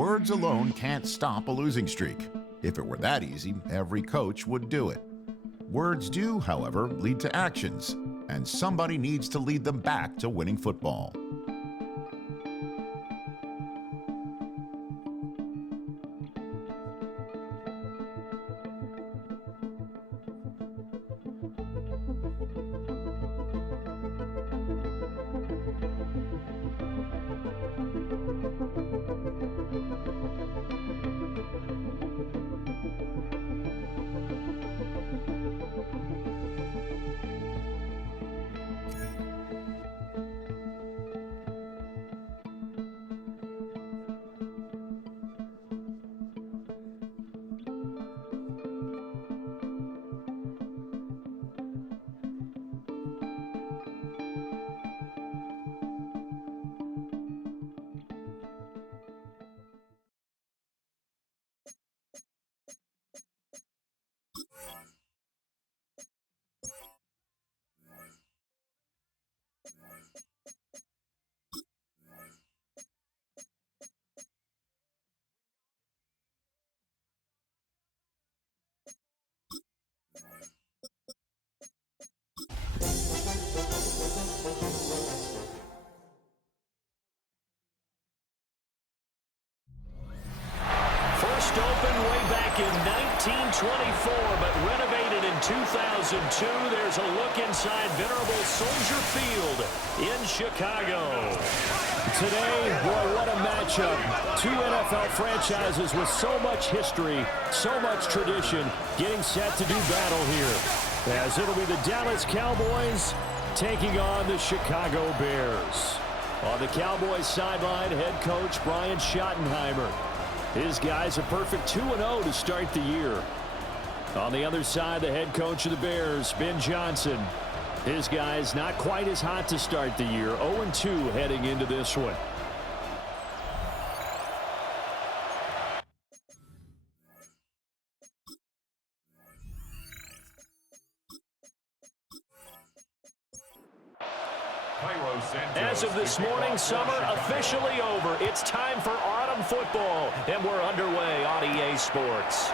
Words alone can't stop a losing streak. If it were that easy, every coach would do it. Words do, however, lead to actions, and somebody needs to lead them back to winning football. First opened way back in 1924, but renovated in 2002. There's a look inside venerable Soldier Field in Chicago. Today, boy, what a matchup. Two NFL franchises with so much history, so much tradition, getting set to do battle here. As it'll be the Dallas Cowboys taking on the Chicago Bears. On the Cowboys sideline, head coach Brian Schottenheimer. His guys a perfect 2-0 to start the year. On the other side, the head coach of the Bears, Ben Johnson. His guys not quite as hot to start the year, 0-2 heading into this one. As of this morning, summer officially over. It's time for autumn football, and we're underway on EA Sports.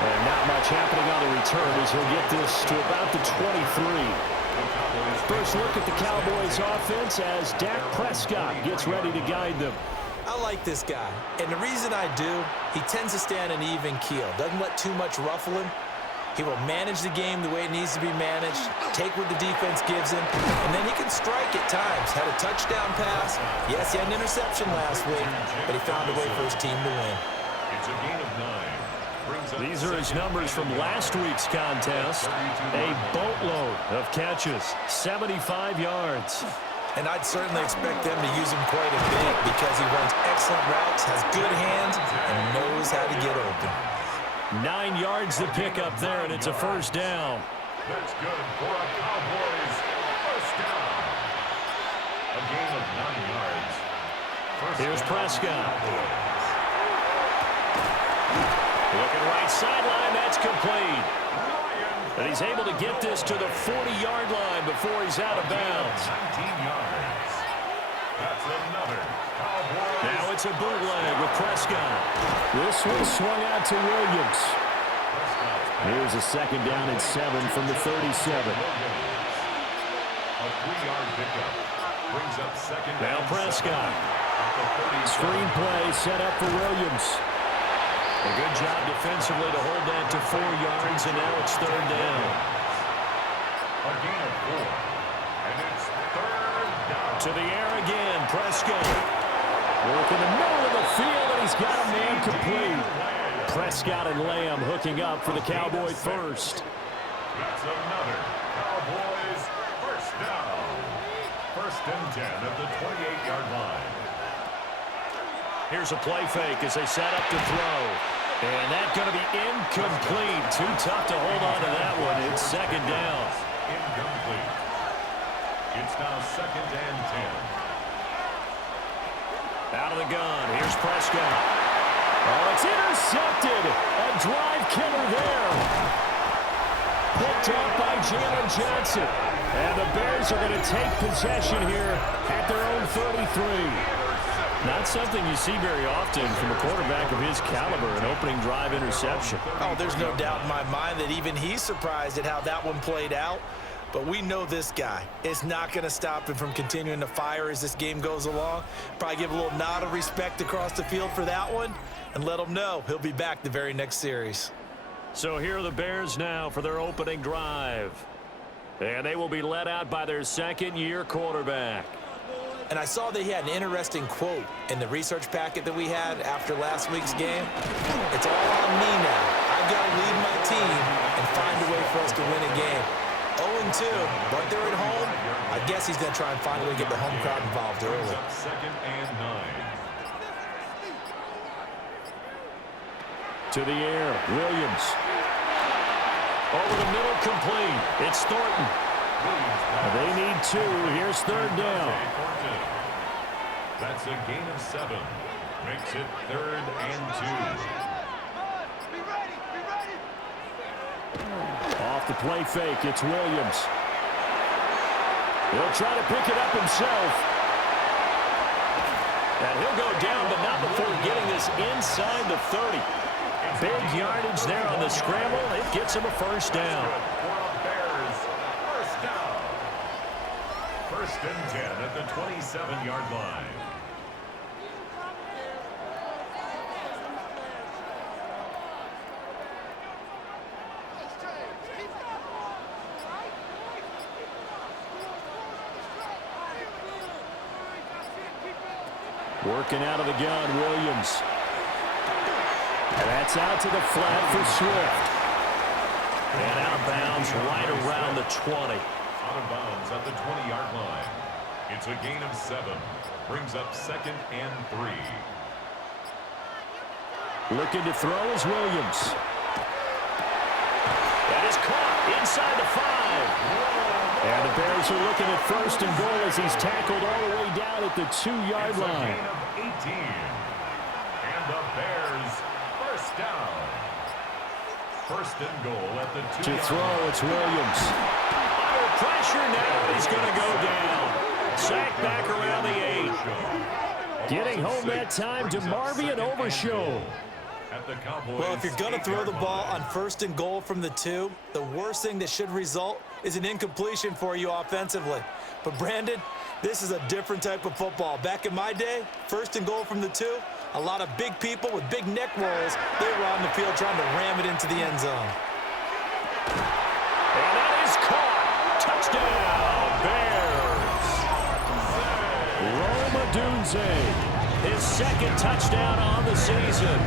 And not much happening on the return as he'll get this to about the 23. First look at the Cowboys offense as Dak Prescott gets ready to guide them. I like this guy, and the reason I do, he tends to stand an even keel, doesn't let too much ruffle him. He will manage the game the way it needs to be managed, take what the defense gives him, and then he can strike at times. Had a touchdown pass. Yes, he had an interception last week, but he found a way for his team to win. It's a gain of 9. These are his numbers from last week's contest. A boatload of catches, 75 yards. And I'd certainly expect them to use him quite a bit because he runs excellent routes, has good hands, and knows how to get open. 9 yards to pick up there, and it's a first down. That's good for a Cowboys first down. A gain of 9 yards. Here's Prescott. Looking right sideline, that's complete. And he's able to get this to the 40-yard line before he's out of bounds. 19 yards. That's another Cowboys. Now it's a bootleg with Prescott. This one swung out to Williams. Here's a second down and 7 from the 37. A 3-yard pickup brings up second down. Now Prescott. Screen play set up for Williams. A good job defensively to hold that to 4 yards, and now it's third down. A gain of 4. And it's third down. To the air again, Prescott. Work in the middle of the field, and he's got a man complete. Prescott and Lamb hooking up for the Cowboy first. That's another Cowboys first down. First and 10 at the 28-yard line. Here's a play fake as they set up to throw. And that's going to be incomplete. Too tough to hold on to that one. It's second down. Incomplete. It's now second and 10. Out of the gun. Here's Prescott. Oh, it's intercepted. A drive killer there. Picked up by Jalen Johnson. And the Bears are going to take possession here at their own 33. Not something you see very often from a quarterback of his caliber, an opening drive interception. Oh, there's no doubt in my mind that even he's surprised at how that one played out. But we know this guy. It's not going to stop him from continuing to fire as this game goes along. Probably give a little nod of respect across the field for that one and let him know he'll be back the very next series. So here are the Bears now for their opening drive. And they will be led out by their second-year quarterback. And I saw that he had an interesting quote in the research packet that we had after last week's game. It's all on me now. I've got to lead my team and find a way for us to win a game. 0-2, but they're at home. I guess he's going to try and find a way to get the home crowd involved early. Second and 9. To the air, Williams. Over the middle, complete. It's Thornton. They need 2. Here's third down. That's a gain of 7. Makes it 3rd and 2. Off the play fake, it's Williams. He'll try to pick it up himself. And he'll go down, but not before getting this inside the 30. Big yardage there on the scramble. It gets him a first down. Bears, first down. 1st and 10 at the 27-yard line. Working out of the gun, Williams. And that's out to the flat for Swift. And out of bounds right around the 20. Out of bounds at the 20-yard line. It's a gain of 7. Brings up 2nd and 3. Looking to throw is Williams. That is caught inside the 5. And the Bears are looking at 1st and goal as he's tackled all the way down at the 2-yard line. Gain of 18. And the Bears first down. 1st and goal at the 2-yard line. To throw, it's Williams. Under pressure now, he's going to go down. Sacked back around the 8. Getting home that time to Marvian Overshow. Well, if you're going to throw the ball on 1st and goal from the 2, the worst thing that should result is an incompletion for you offensively. But, Brandon, this is a different type of football. Back in my day, 1st and goal from the 2, a lot of big people with big neck rolls, they were on the field trying to ram it into the end zone. And that is caught. Touchdown, Bears. Roma Dunze, his 2nd touchdown on the season.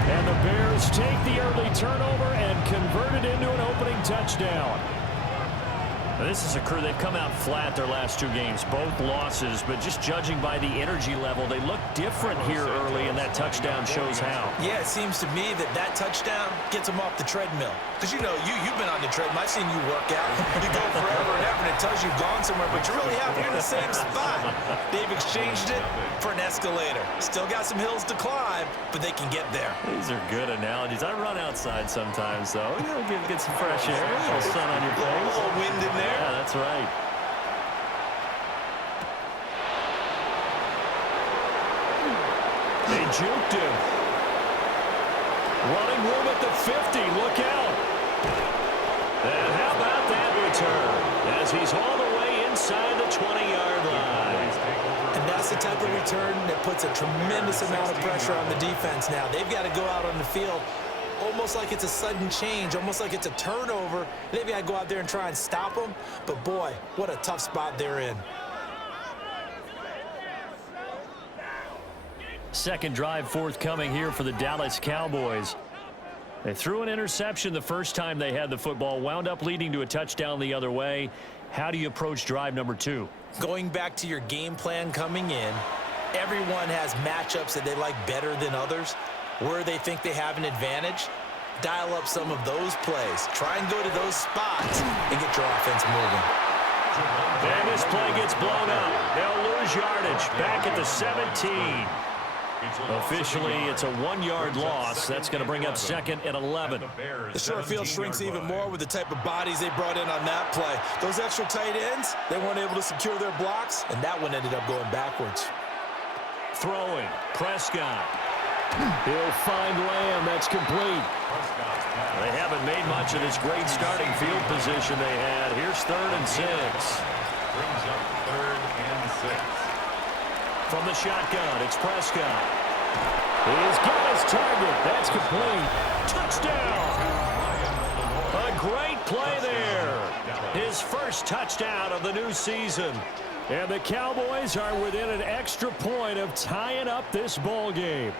And the Bears take the early turnover and convert it into an opening touchdown. Now, this is a crew, they've come out flat their last 2 games, both losses, but just judging by the energy level, they look different here early, and that touchdown shows how. Yeah, it seems to me that that touchdown gets them off the treadmill. Because, you know, you've been on the treadmill. I've seen you work out. You go forever and ever, and it tells you you've gone somewhere, but you really haven't. You're in the same spot. They've exchanged it for an escalator. Still got some hills to climb, but they can get there. These are good analogies. I run outside sometimes, though. You know, get some fresh air, a little sun on your face. A little wind in there. Yeah, that's right. They juked him. Running room at the 50. Look out. And how about that return? As he's all the way inside the 20-yard line. And that's the type of return that puts a tremendous amount of pressure on the defense now. They've got to go out on the field almost like it's a sudden change, almost like it's a turnover. They've got to go out there and try and stop them. But, boy, what a tough spot they're in. Second drive forthcoming here for the Dallas Cowboys. They threw an interception the first time they had the football, wound up leading to a touchdown the other way. How do you approach drive number 2? Going back to your game plan coming in, everyone has matchups that they like better than others. Where they think they have an advantage, dial up some of those plays. Try and go to those spots and get your offense moving. And this play gets blown up. They'll lose yardage back at the 17. Officially, it's a 1-yard loss. That's going to bring up 2nd and 11. The short field shrinks even more with the type of bodies they brought in on that play. Those extra tight ends, they weren't able to secure their blocks, and that one ended up going backwards. Throwing. Prescott. He'll find Lamb. That's complete. They haven't made much of this great starting field position they had. Here's 3rd and 6. Brings up 3rd and 6. From the shotgun, it's Prescott. He's got his target. That's complete. Touchdown. A great play there. His first touchdown of the new season. And the Cowboys are within an extra point of tying up this ball game.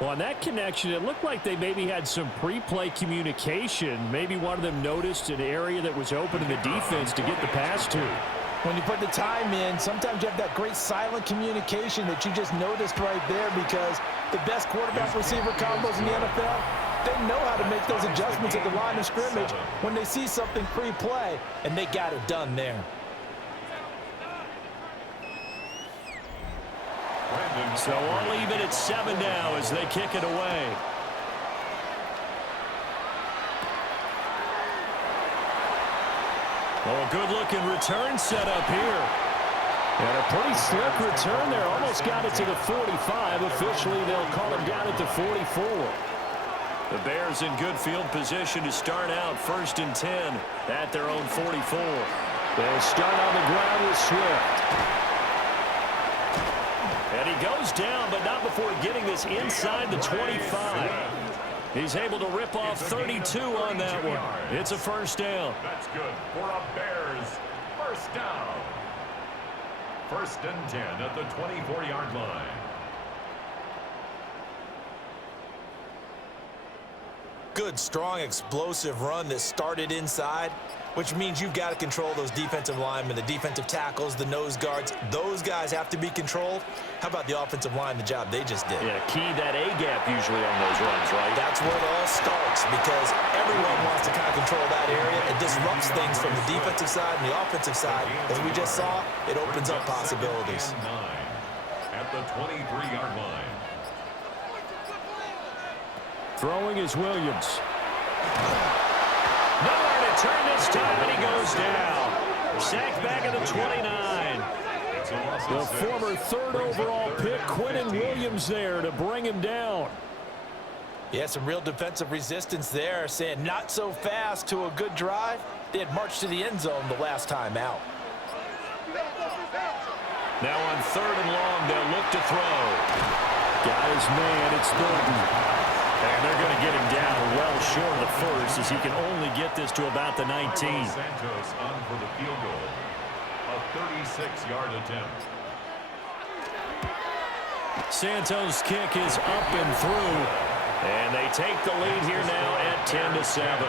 Well, on that connection, it looked like they maybe had some pre-play communication. Maybe one of them noticed an area that was open in the defense to get the pass to. When you put the time in, sometimes you have that great silent communication that you just noticed right there, because the best quarterback-receiver combos in the NFL, they know how to make those adjustments at the line of scrimmage when they see something pre-play, and they got it done there. So all even at 7 now as they kick it away. Oh, a good-looking return set up here. And a pretty slick return there. Almost got it to the 45. Officially, they'll call him down at the 44. The Bears in good field position to start out 1st and 10 at their own 44. They'll start on the ground with Swift. And he goes down, but not before getting this inside the 25. He's able to rip off 32 on that one. It's a 1st down. That's good for a Bears 1st down. 1st and 10 at the 24-yard line. Good, strong, explosive run that started inside, which means you've got to control those defensive linemen, the defensive tackles, the nose guards. Those guys have to be controlled. How about the offensive line, the job they just did? Yeah, key that A-gap usually on those runs, right? That's where it all starts, because everyone wants to kind of control that area. It disrupts things from the defensive side and the offensive side. As we just saw, it opens up possibilities. 9 at the 23-yard line. Throwing is Williams. Nowhere to turn this time, and he goes down. Sacked back at the 29. The former 3rd overall pick, Quinnen Williams, there to bring him down. Yeah, some real defensive resistance there, saying not so fast to a good drive. They had marched to the end zone the last time out. Now on 3rd and long, they'll look to throw. Got his man, it's Thornton. And they're going to get him down well short of the 1st, as he can only get this to about the 19. Santos on for the field goal. A 36-yard attempt. Santos' kick is up and through. And they take the lead here now at 10-7.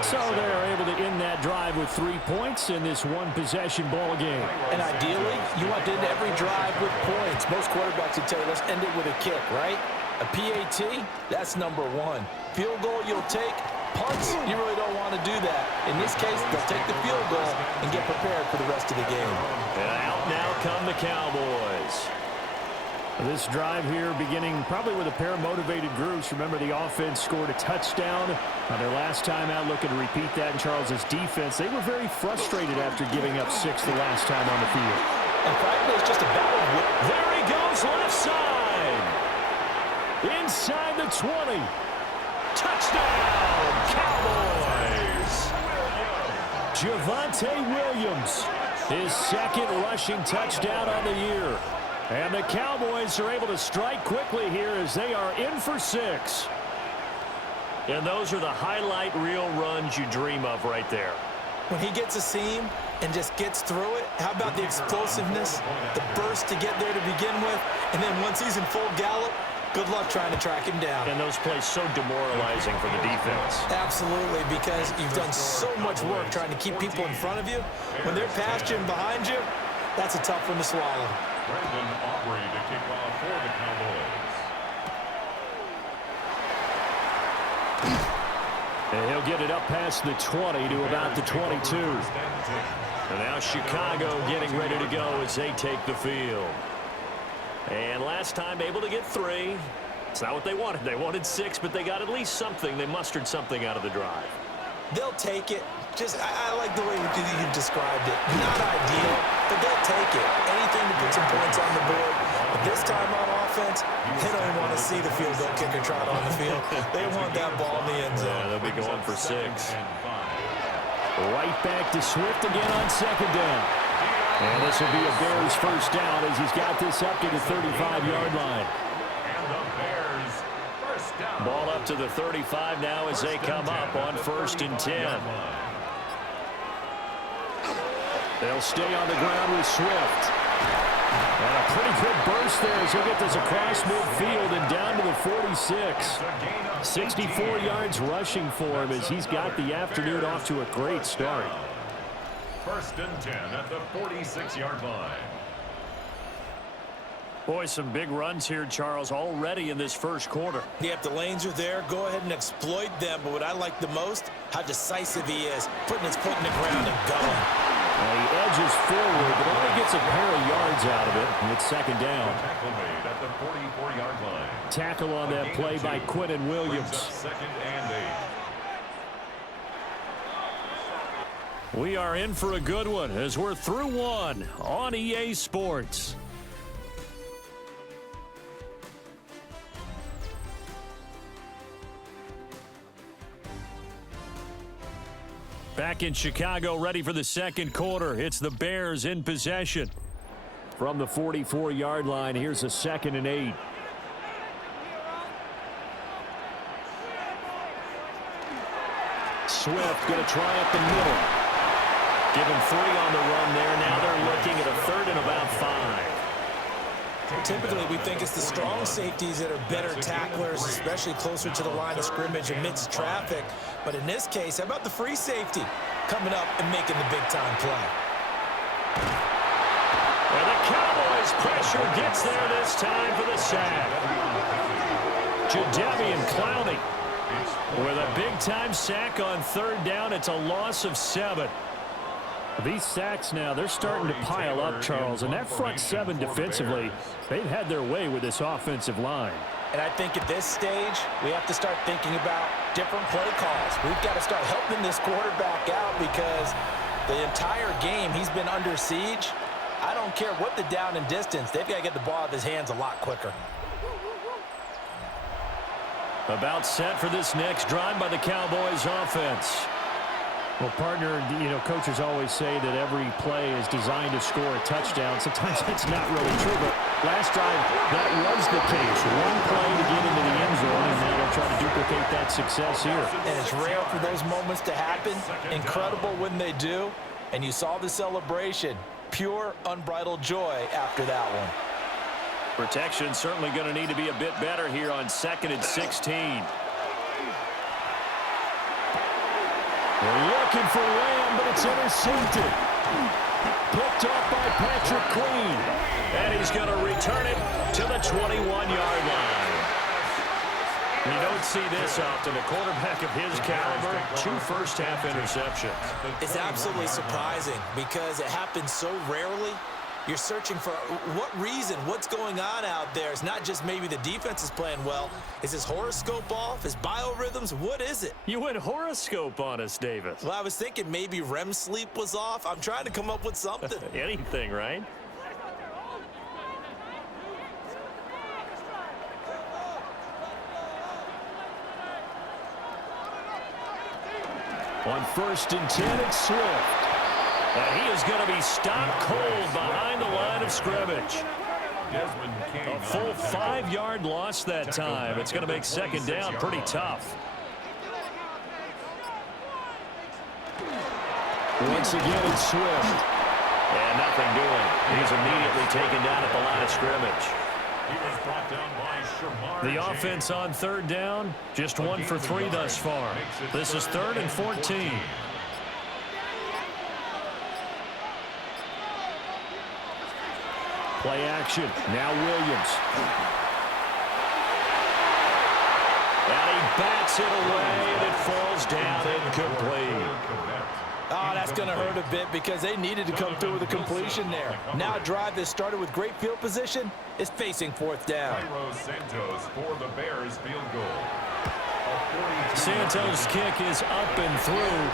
So they're able to end that drive with 3 points in this one-possession ball game. And ideally, you want to end every drive with points. Most quarterbacks would tell you, let's end it with a kick, right? A PAT, that's number 1. Field goal you'll take. Punts, you really don't want to do that. In this case, they'll take the field goal and get prepared for the rest of the game. And out now come the Cowboys. This drive here beginning probably with a pair of motivated groups. Remember, the offense scored a touchdown their last time out, looking to repeat that in Charles's defense. They were very frustrated after giving up 6 the last time on the field. And frankly, it's just a battle. There he goes, left side. Inside the 20. Touchdown, Cowboys. Javonte Williams, his 2nd rushing touchdown on the year. And the Cowboys are able to strike quickly here as they are in for 6. And those are the highlight reel runs you dream of right there. When he gets a seam and just gets through it, how about the explosiveness, the burst to get there to begin with, and then once he's in full gallop, good luck trying to track him down. And those plays so demoralizing for the defense. Absolutely, because you've done so much work trying to keep people in front of you. When they're past you and behind you, that's a tough one to swallow. Brandon Aubrey to kick off for the Cowboys. And he'll get it up past the 20 to about the 22. And now Chicago getting ready to go as they take the field. And last time able to get 3. It's not what they wanted. They wanted 6, but they got at least something. They mustered something out of the drive. They'll take it. I like the way you've described it. Not ideal, but they'll take it. Anything to put some points on the board. But this time on offense, they don't even want to see the field goal kicker trot on the field. They want that ball in the end zone. Yeah, they'll be going for 6. Right back to Swift again on second down. And this will be a Bears first down as he's got this up to the 35-yard line. And the Bears first down. Ball up to the 35 now as they come up on 1st and 10. They'll stay on the ground with Swift. And a pretty good burst there as he'll get this across midfield and down to the 46. 64 yards rushing for him as he's got the afternoon off to a great start. 1st and 10 at the 46-yard line. Boy, some big runs here, Charles, already in this first quarter. Yep, the lanes are there. Go ahead and exploit them. But what I like the most, how decisive he is, putting his foot in the ground and going. He edges forward, but only gets a pair of yards out of it, and it's second down. Tackle made at the 44-yard line. Tackle on that play by Quinnen Williams. 2nd and 8. We are in for a good one as we're through one on EA Sports. Back in Chicago, ready for the second quarter. It's the Bears in possession. From the 44-yard line, here's a 2nd and 8. Swift going to try up the middle. Give him 3 on the run there. Now they're looking at a 3rd and about 5. Typically, we think it's the strong safeties that are better tacklers, especially closer to the line of scrimmage amidst traffic. But in this case, how about the free safety coming up and making the big-time play? And the Cowboys pressure gets there this time for the sack. Jadeveon Clowney with a big-time sack on 3rd down. It's a loss of 7. These sacks now, they're starting to pile up, Charles, and that front 7 defensively, they've had their way with this offensive line. And I think at this stage, we have to start thinking about different play calls. We've got to start helping this quarterback out because the entire game he's been under siege. I don't care what the down and distance, they've got to get the ball out of his hands a lot quicker. About set for this next drive by the Cowboys offense. Well, partner, you know, coaches always say that every play is designed to score a touchdown. Sometimes that's not really true, but last drive, that was the case. One play to get into the end zone, and now they'll try to duplicate that success here. And it's rare for those moments to happen. Incredible when they do. And you saw the celebration. Pure, unbridled joy after that one. Protection certainly going to need to be a bit better here on 2nd and 16. They're looking for Lamb, but it's intercepted. Picked off by Patrick Queen. And he's going to return it to the 21-yard line. You don't see this often. A quarterback of his caliber, 2 first-half interceptions. It's absolutely surprising because it happens so rarely. You're searching for what reason, what's going on out there. It's not just maybe the defense is playing well. Is his horoscope off? His biorhythms? What is it? You went horoscope on us, Davis. Well, I was thinking maybe REM sleep was off. I'm trying to come up with something. Anything, right? On 1st and 10, it's Swift. And he is going to be stopped cold behind the line of scrimmage. A full 5-yard loss that time. It's going to make 2nd down pretty tough. Once again, it's Swift. And nothing doing. He's immediately taken down at the line of scrimmage. The offense on 3rd down, just 1 for 3 thus far. This is 3rd and 14. Play action. Now Williams. And he bats it away, and it falls down incomplete. Oh, that's going to hurt a bit because they needed to come through with a completion there. Now a drive that started with great field position is facing 4th down. Santos for the Bears field goal. Santos' kick is up and through.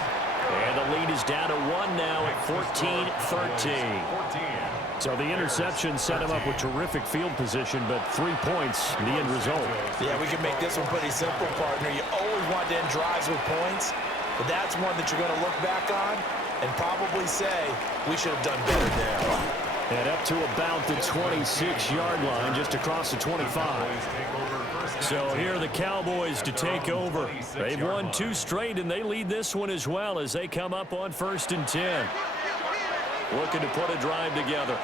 And the lead is down to 1 now at 14-13. So the interception set him up with terrific field position, but 3 points, the end result. Yeah, we can make this one pretty simple, partner. You always want to end drives with points, but that's one that you're going to look back on and probably say, we should have done better there. And up to about the 26-yard line, just across the 25. So here are the Cowboys to take over. They've won 2 straight, and they lead this one as well as they come up on 1st and 10. Looking to put a drive together.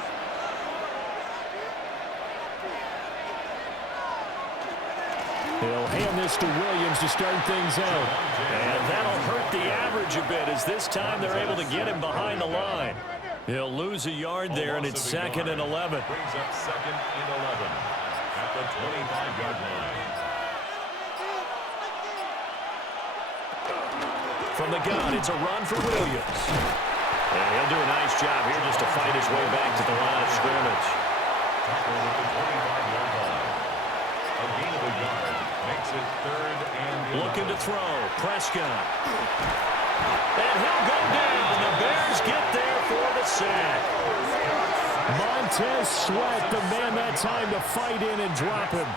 He'll hand this to Williams to start things out. And that'll hurt the average a bit as this time they're able to get him behind the line. He'll lose a yard there, and it's 2nd and 11. Brings up 2nd and 11 at the 25-yard line. From the gun, it's a run for Williams. And he'll do a nice job here just to fight his way back to the line of scrimmage. Tackle at the 25-yard line. A gain of a yard makes it 3rd and 11. Looking to throw. Prescott. And he'll go down. The Bears get there for the sack. Montez Sweat, the man that time to fight in and drop him.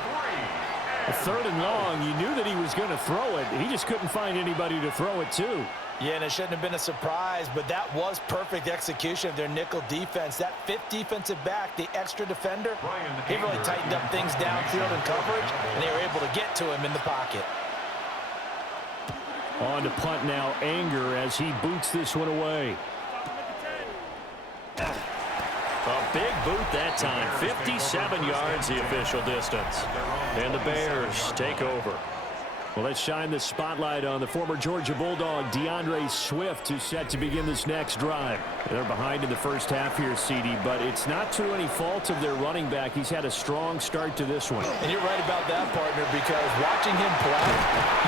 A 3rd and long. You knew that he was going to throw it. He just couldn't find anybody to throw it to. Yeah, and it shouldn't have been a surprise, but that was perfect execution of their nickel defense. That 5th defensive back, the extra defender, he really tightened up things downfield in coverage, and they were able to get to him in the pocket. On to punt now, Anger, as he boots this one away. A big boot that time. 57 yards the official distance. And the Bears take over. Well, let's shine the spotlight on the former Georgia Bulldog, DeAndre Swift, who's set to begin this next drive. They're behind in the first half here, CD, but it's not through any fault of their running back. He's had a strong start to this one. And you're right about that, partner, because watching him play,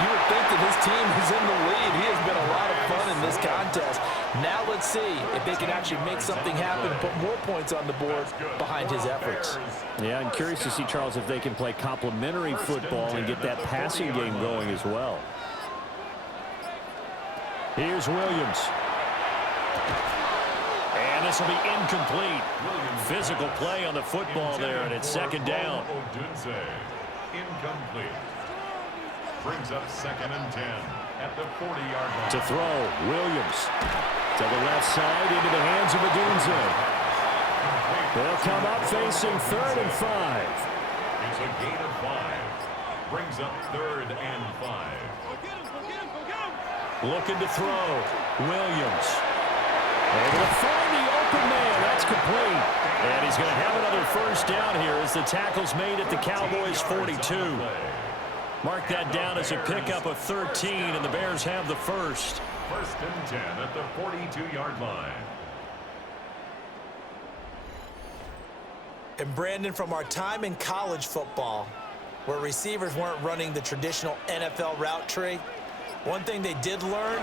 you would think that his team is in the lead. He has been a lot of fun in this contest. Now let's see if they can actually make something happen, put more points on the board behind his efforts. Yeah, I'm curious to see, Charles, if they can play complementary football and get that passing game going as well. Here's Williams. And this will be incomplete. Physical play on the football there, and it's 2nd down. Incomplete. Brings up 2nd and 10 at the 40-yard line. To throw, Williams. To the left side, into the hands of Odunze. They'll come up facing 3rd and 5. It's a gain of 5. Brings up 3rd and 5. Looking to throw. Williams. Able to find the open man. That's complete. And he's going to have another 1st down here as the tackle's made at the Cowboys' 42. Mark that down as a pickup of 13, and the Bears have the 1st. 1st and 10 at the 42-yard line. And Brandon, from our time in college football, where receivers weren't running the traditional NFL route tree, one thing they did learn,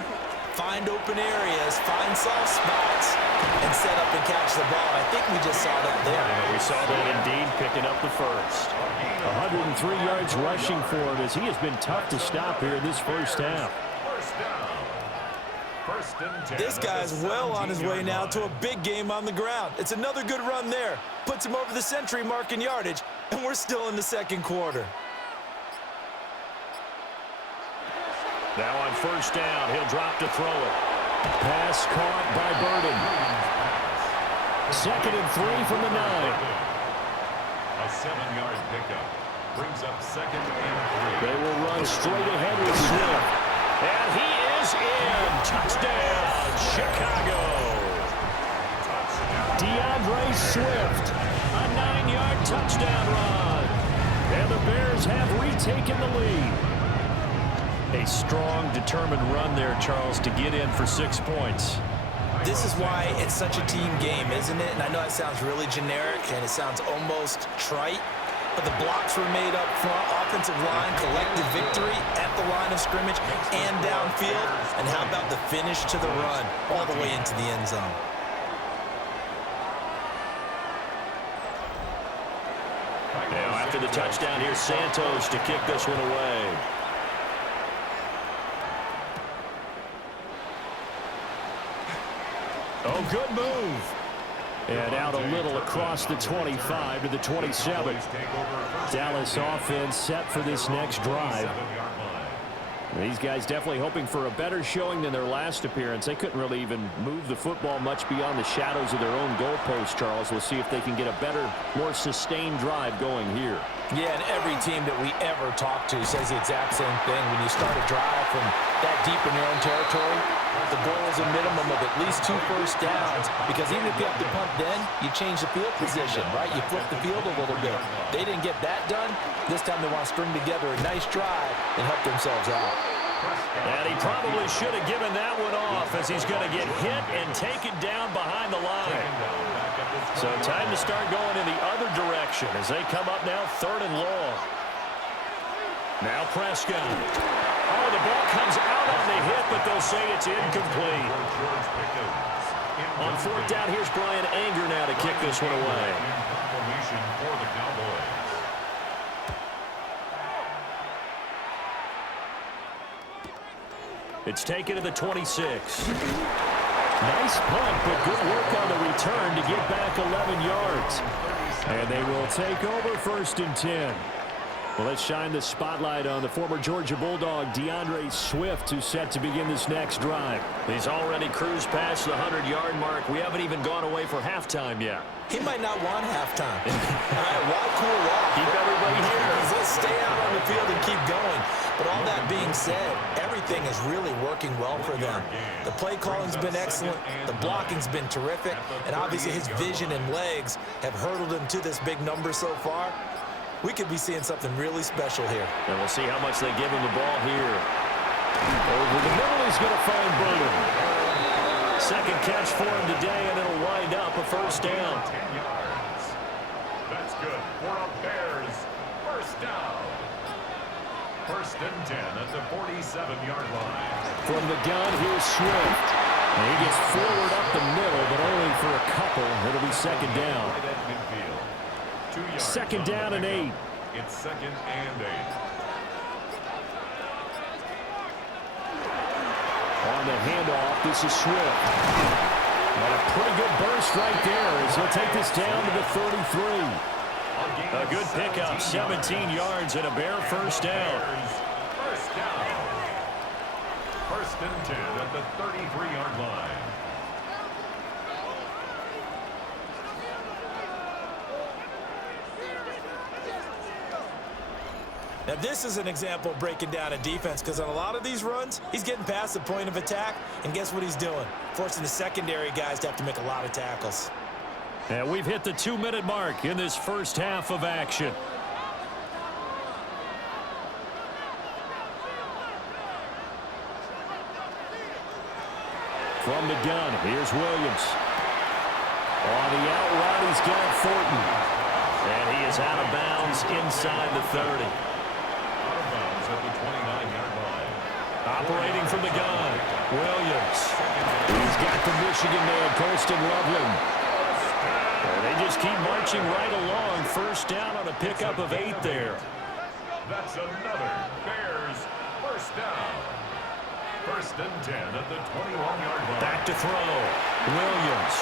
find open areas, find soft spots, and set up and catch the ball. I think we just saw that there. We saw that indeed, picking up the 1st. 103 yards rushing for him as he has been tough to stop here in this first half. 1st down. 1st and 10. This guy's well on his way now to a big game on the ground. It's another good run there. Puts him over the century mark in yardage, and we're still in the 2nd quarter. Now on 1st down, he'll drop to throw it. Pass caught by Burden. 2nd and 3 from the 9. A 7-yard pickup. Brings up 2nd and 3. They will run straight ahead with Swift. And he is in. Touchdown, Chicago. DeAndre Swift, a 9-yard touchdown run. And the Bears have retaken the lead. A strong, determined run there, Charles, to get in for 6 points. This is why it's such a team game, isn't it? And I know it sounds really generic and it sounds almost trite, but the blocks were made up front, offensive line, collective victory at the line of scrimmage and downfield. And how about the finish to the run all the way into the end zone? Now after the touchdown, here's Santos to kick this one away. Oh, good move. And out a little across the 25 to the 27. Dallas offense set for this next drive. These guys definitely hoping for a better showing than their last appearance. They couldn't really even move the football much beyond the shadows of their own goalpost, Charles. We'll see if they can get a better, more sustained drive going here. Yeah, and every team that we ever talk to says the exact same thing. When you start a drive from that deep in your own territory, the goal is a minimum of at least 2 first downs, because even if you have to punt then, you change the field position, right? You flip the field a little bit. They didn't get that done. This time they want to string together a nice drive and help themselves out. And he probably should have given that one off, as he's going to get hit and taken down behind the line. So time to start going in the other direction as they come up now 3rd and long. Now Prescott. Oh, the ball comes out on the hit, but they'll say it's incomplete. On 4th down, here's Brian Anger now to kick this one away. It's taken to the 26. Nice punt, but good work on the return to get back 11 yards. And they will take over 1st and 10. Well, let's shine the spotlight on the former Georgia Bulldog, DeAndre Swift, who's set to begin this next drive. He's already cruised past the 100-yard mark. We haven't even gone away for halftime yet. He might not want halftime. All right, why cool off? Keep everybody here. Let's stay out on the field and keep going. But all that being said, everything is really working well for them. The play calling's been excellent. The blocking's been terrific. And obviously his vision and legs have hurdled him to this big number so far. We could be seeing something really special here. And we'll see how much they give him the ball here. Over the middle, he's going to find Burden. Second catch for him today, and it'll wind up a 1st down. 10 yards. That's good for a Bears 1st down. 1st and 10 at the 47-yard line. From the gun, here's Swift. And he gets forward up the middle, but only for a couple. It'll be 2nd down. 2nd down and 8. It's 2nd and 8. On the handoff, this is Swift. And a pretty good burst right there as he'll take this down to the 33. A good pickup, 17 yards and a Bear 1st down. 1st down. 1st and 10 at the 33-yard line. Now, this is an example of breaking down a defense, because on a lot of these runs, he's getting past the point of attack, and guess what he's doing? Forcing the secondary guys to have to make a lot of tackles. And we've hit the 2-minute mark in this first half of action. From the gun, here's Williams. On the out route, he's got Thornton. And he is out of bounds inside the 30. At the 29-yard line. Operating from the gun, Williams. He's got the Michigan man, Colston Loveland. And they just keep marching right along. 1st down on a pickup of 8 there. That's another Bears 1st down. 1st and 10 at the 21-yard line. Back to throw, Williams.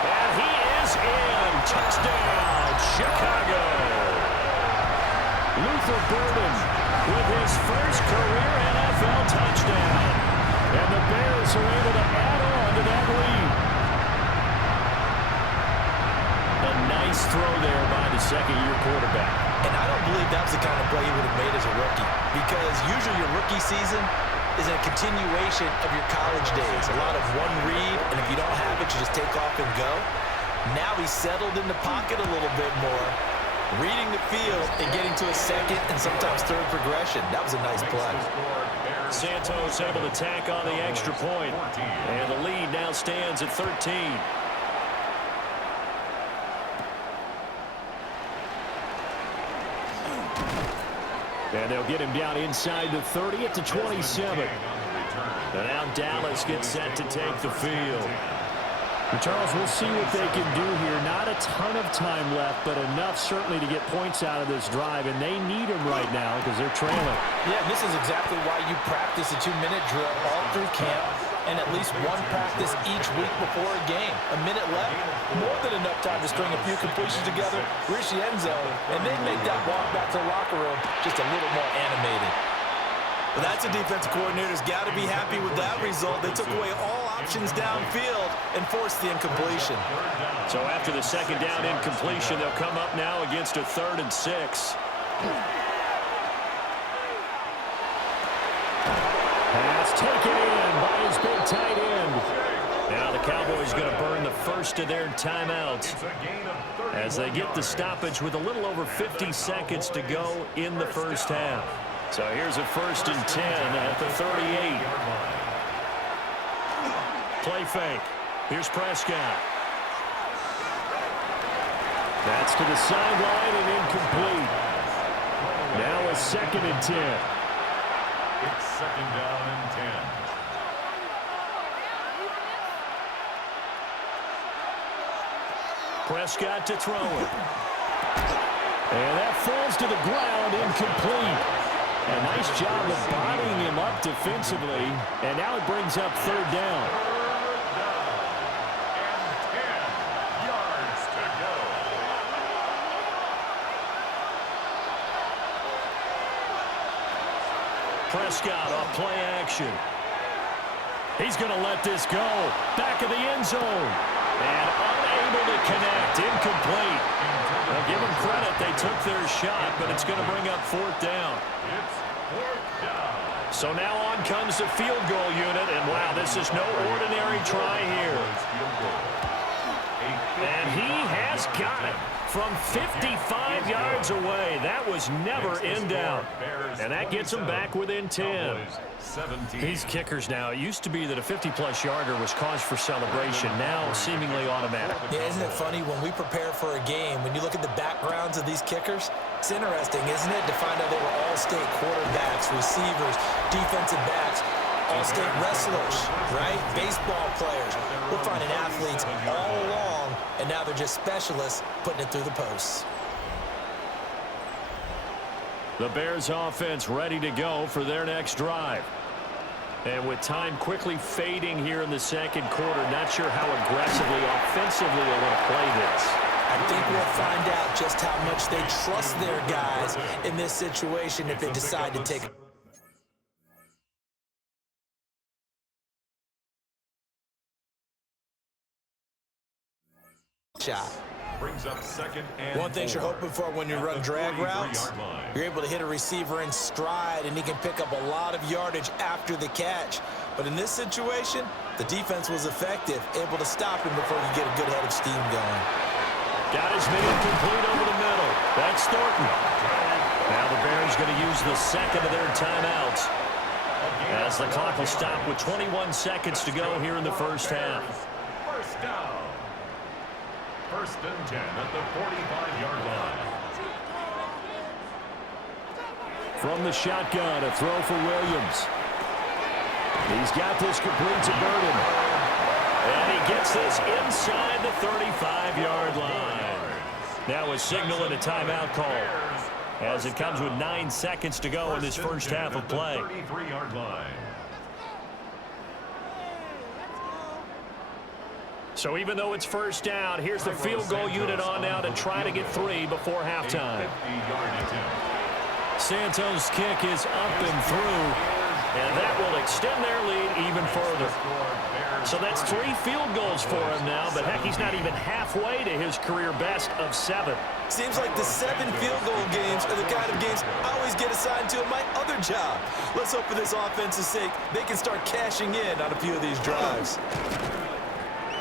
And he is in. Touchdown, Chicago. Luther Burden with his first career NFL touchdown. And the Bears are able to add on to that lead. A nice throw there by the 2nd-year quarterback. And I don't believe that was the kind of play he would have made as a rookie, because usually your rookie season is a continuation of your college days. A lot of one read, and if you don't have it, you just take off and go. Now he's settled in the pocket a little bit more, reading the field and getting to a 2nd and sometimes 3rd progression. That was a nice play. Santos able to tack on the extra point. And the lead now stands at 13. And they'll get him down inside the 30 at the 27. And now Dallas gets set to take the field. Charles, we'll see what they can do here. Not a ton of time left, but enough certainly to get points out of this drive, and they need them right now because they're trailing. Yeah, this is exactly why you practice a 2-minute drill all through camp. and at least one practice each week before a game. A minute left, more than enough time to string a few completions together, reach the end zone, and then make that walk back to the locker room just a little more animated. Well, that's a defensive coordinator's got to be happy with that result. They took away all options downfield and forced the incompletion. So after the second down incompletion, they'll come up now against a 3rd and 6. Pass taken in by his big tight end. Now the Cowboys going to burn the first of their timeouts as they get the stoppage with a little over 50 seconds to go in the first half. So here's a 1st and 10 at the 38. Play fake. Here's Prescott. That's to the sideline and incomplete. Now a 2nd and 10. It's 2nd down and 10. Prescott to throw it. And that falls to the ground, incomplete. A nice job of bodying him up defensively. And now it brings up 3rd down. 3rd down and 10 yards to go. Prescott off play action. He's going to let this go. Back of the end zone. And unable to connect. Incomplete. Well, give them credit. They took their shot, but it's going to bring up 4th down. It's 4th down. So now on comes the field goal unit. And, wow, this is no ordinary try here. And he has got it from 55 yards away. That was never in doubt. And that gets them back within 10. These kickers now, it used to be that a 50-plus yarder was cause for celebration. Now seemingly automatic. Yeah, isn't it funny when we prepare for a game, when you look at the backgrounds of these kickers, it's interesting, isn't it, to find out they were all-state quarterbacks, receivers, defensive backs, all-state wrestlers, right? Baseball players. We're finding athletes all along, and now they're just specialists putting it through the posts. The Bears offense ready to go for their next drive. And with time quickly fading here in the second quarter, not sure how aggressively, offensively they want to play this. I think we'll find out just how much they trust their guys in this situation if they decide to take a shot. Brings up 2nd and One thing you're 4. hoping for when you run drag routes, 43-yard line. you're able to hit a receiver in stride, and he can pick up a lot of yardage after the catch. But in this situation, the defense was effective, able to stop him before you get a good head of steam going. Got his man complete over the middle. That's Thornton. Now the Bears going to use the 2nd of their timeouts as the clock will stop with 21 seconds to go here in the first half. 1st down. 1st and 10 at the 45-yard line. From the shotgun, a throw for Williams. He's got this complete to Burden. And he gets this inside the 35-yard line. Now a signal and a timeout call as it comes with 9 seconds to go in this first half of play. 33-yard line. So even though it's first down, here's the field goal unit on now to try to get 3 before halftime. Santos' kick is up and through, and that will extend their lead even further. So that's 3 field goals for him now, but heck, he's not even halfway to his career best of 7. Seems like the 7 field goal games are the kind of games I always get assigned to in my other job. Let's hope for this offense's sake they can start cashing in on a few of these drives.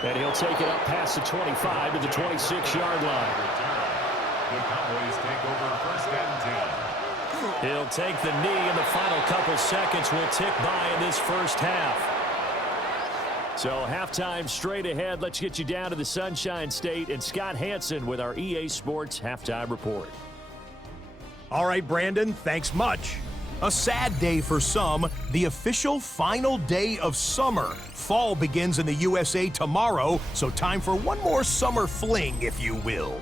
And he'll take it up past the 25 to the 26-yard line. The Cowboys take over 1st and 10. He'll take the knee, and the final couple seconds will tick by in this first half. So halftime straight ahead. Let's get you down to the Sunshine State and Scott Hansen with our EA Sports Halftime Report. All right, Brandon, thanks much. A sad day for some, the official final day of summer. Fall begins in the USA tomorrow, so time for one more summer fling, if you will.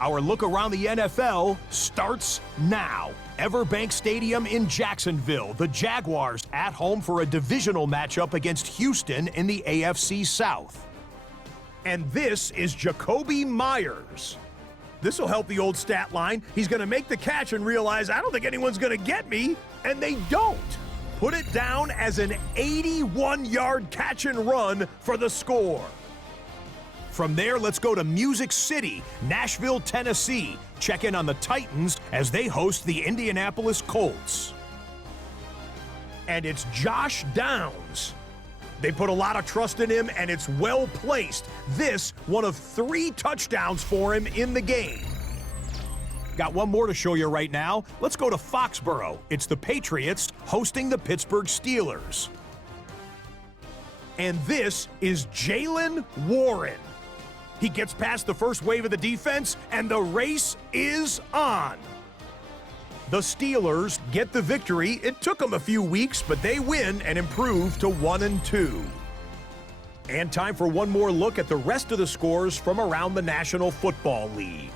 Our look around the NFL starts now. Everbank Stadium in Jacksonville, the Jaguars at home for a divisional matchup against Houston in the AFC South. And this is Jacoby Myers. This will help the old stat line. He's going to make the catch and realize, I don't think anyone's going to get me, and they don't. Put it down as an 81-yard catch and run for the score. From there, let's go to Music City, Nashville, Tennessee. Check in on the Titans as they host the Indianapolis Colts. And it's Josh Downs. They put a lot of trust in him, and it's well placed. This, one of 3 touchdowns for him in the game. Got one more to show you right now. Let's go to Foxborough. It's the Patriots hosting the Pittsburgh Steelers. And this is Jaylen Warren. He gets past the first wave of the defense, and the race is on. The Steelers get the victory. It took them a few weeks, but they win and improve to 1-2. And time for one more look at the rest of the scores from around the National Football League.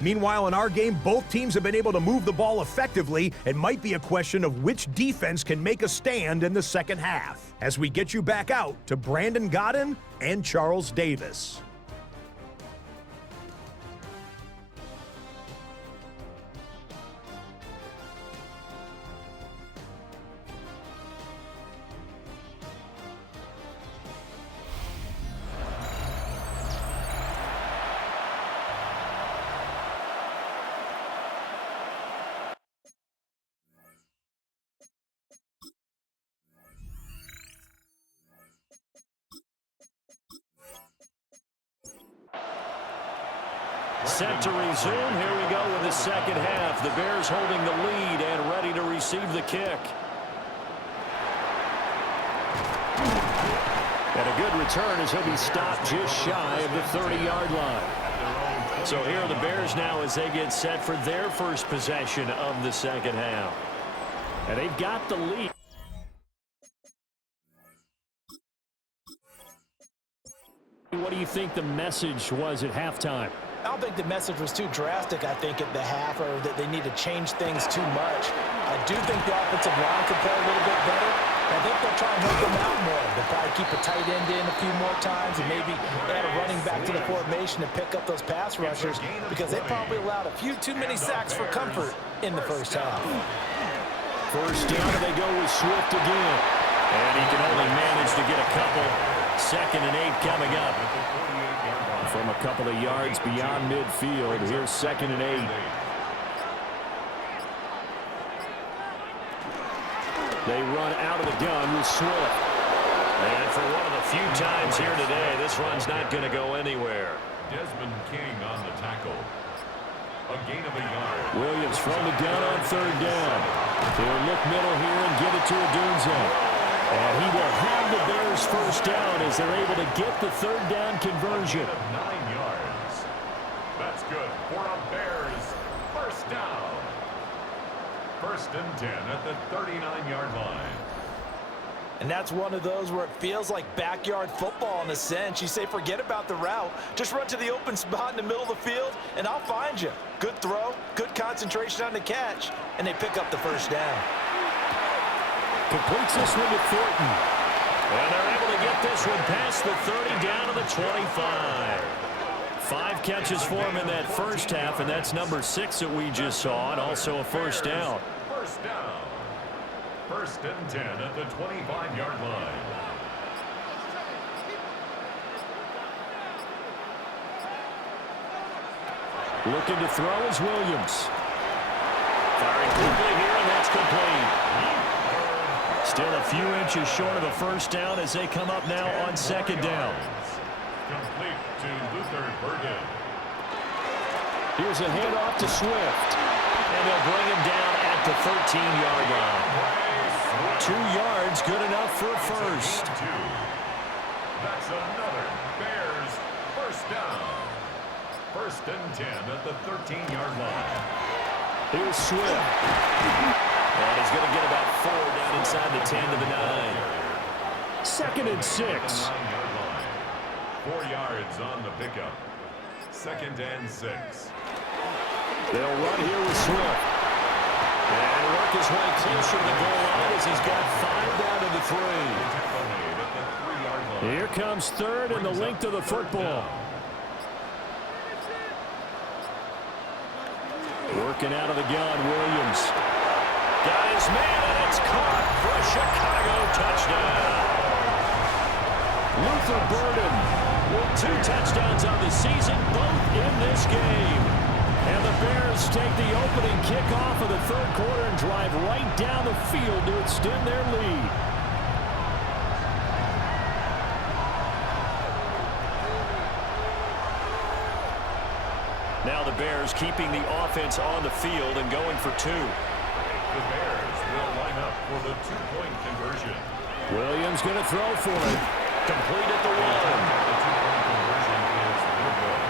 Meanwhile, in our game, both teams have been able to move the ball effectively. It might be a question of which defense can make a stand in the second half, as we get you back out to Brandon Godden and Charles Davis. Set to resume. Here we go with the second half. The Bears holding the lead and ready to receive the kick. And a good return as he'll be stopped just shy of the 30-yard line. So here are the Bears now as they get set for their first possession of the second half. And they've got the lead. What do you think the message was at halftime? I don't think the message was too drastic, I think, at the half, or that they need to change things too much. I do think the offensive line could play a little bit better. I think they'll try and help them out more. They'll probably keep a tight end in a few more times and maybe add a running back to the formation to pick up those pass rushers, because they probably allowed a few too many sacks for comfort in the first half. First down, and they go with Swift again. And he can only manage to get a couple. 2nd and 8 coming up. From a couple of yards beyond midfield, here's 2nd and 8. They run out of the gun with Swift. And for one of the few times here today, this run's not going to go anywhere. Desmond King on the tackle. A gain of a yard. Williams from the gun on 3rd down. They'll look middle here and get it to Odunze. And he will have the Bears first down as they're able to get the 3rd down conversion. 9 yards. That's good for a Bears first down. 1st and 10 at the 39-yard line. And that's one of those where it feels like backyard football in a sense. You say, forget about the route. Just run to the open spot in the middle of the field, and I'll find you. Good throw, good concentration on the catch, and they pick up the first down. Completes this one to Thornton. And they're able to get this one past the 30 down to the 25. 5 catches for him in that first half, and that's number 6 that we just saw, and also a first down. First down. 1st and 10 at the 25-yard line. Looking to throw is Williams. Firing quickly here, and that's complete. Still a few inches short of a first down as they come up now on 2nd down. Complete to Luther Burden. Here's a handoff to Swift. And they'll bring him down at the 13-yard line. 2 yards, good enough for a first. That's another Bears first down. 1st and 10 at the 13-yard line. Here's Swift. And he's going to get about 4 down inside the 10 to the 9. 2nd and 6. 9-yard line. 4 yards on the pickup. 2nd and 6. They'll run here with Swift. And work his way closer to the goal line as he's got 5 down to the 3. Here comes 3rd and the length of the football. Working out of the gun, Williams. Got his man, and it's caught for a Chicago touchdown. Luther Burden with 2 touchdowns on the season, both in this game. And the Bears take the opening kickoff of the 3rd quarter and drive right down the field to extend their lead. Now the Bears keeping the offense on the field and going for 2. The Bears will line up for the 2-point conversion. Williams going to throw for it. Complete at the 1. The 2-point conversion is no good.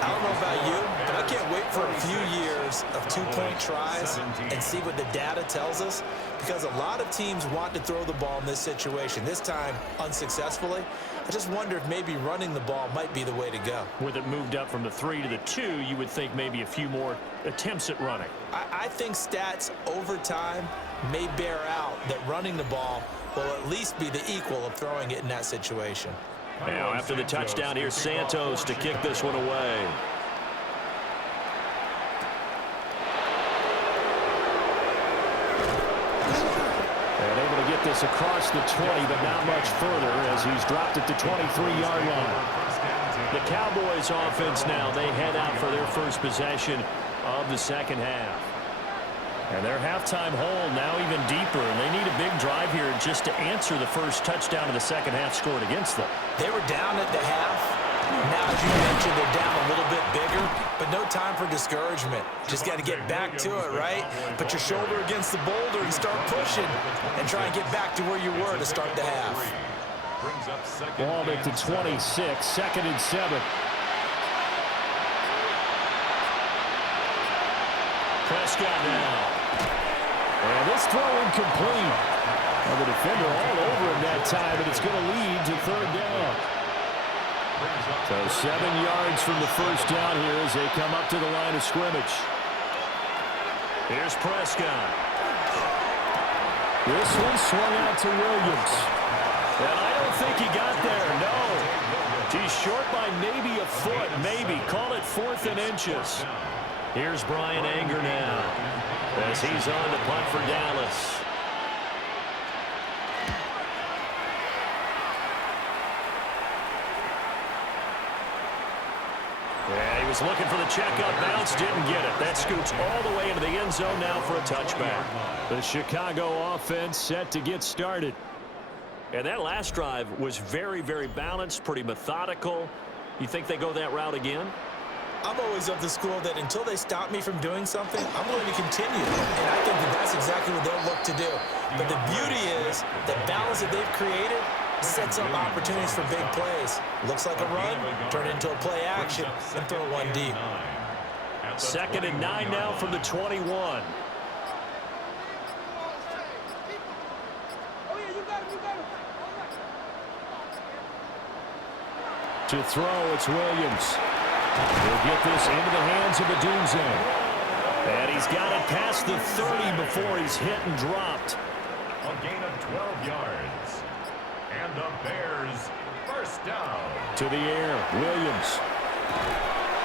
I don't know about you, but I can't wait for a few years of 2-point tries and see what the data tells us, because a lot of teams want to throw the ball in this situation, this time unsuccessfully. I just wonder if maybe running the ball might be the way to go. With it moved up from the 3 to the 2, you would think maybe a few more attempts at running. I think stats over time may bear out that running the ball will at least be the equal of throwing it in that situation. Now after the touchdown, here's Santos to kick this one away. And able to get this across the 20, but not much further as he's dropped it to 23-yard line. The Cowboys offense now, they head out for their first possession of the 2nd half. And their halftime hole now even deeper, and they need a big drive here just to answer the first touchdown of the 2nd half scored against them. They were down at the half. Now, as you mentioned, they're down a little bit bigger, but no time for discouragement. Just got to get back to it, right? Put your shoulder against the boulder and start pushing and try and get back to where you were to start the half. Ball at the 26, 2nd and 7. Prescott now. And this throw incomplete. Well, the defender all over him that time, and it's going to lead to 3rd down. So 7 yards from the first down here as they come up to the line of scrimmage. Here's Prescott. This one swung out to Williams. And I don't think he got there, no. He's short by maybe a foot, maybe. Call it 4th and inches. Here's Brian Anger now as he's on to punt for Dallas. Yeah, he was looking for the checkup bounce, didn't get it. That scoots all the way into the end zone now for a touchback. The Chicago offense set to get started. And that last drive was very, very balanced, pretty methodical. You think they go that route again? I'm always of the school that until they stop me from doing something, I'm going to continue. And I think that that's exactly what they'll look to do. But the beauty is the balance that they've created sets up opportunities for big plays. Looks like a run, turn it into a play action, and throw one deep. 2nd and 9 now from the 21. To throw, it's Williams. He'll get this into the hands of Adunze. And he's got it past the 30 before he's hit and dropped. A gain of 12 yards. And the Bears first down. To the air, Williams.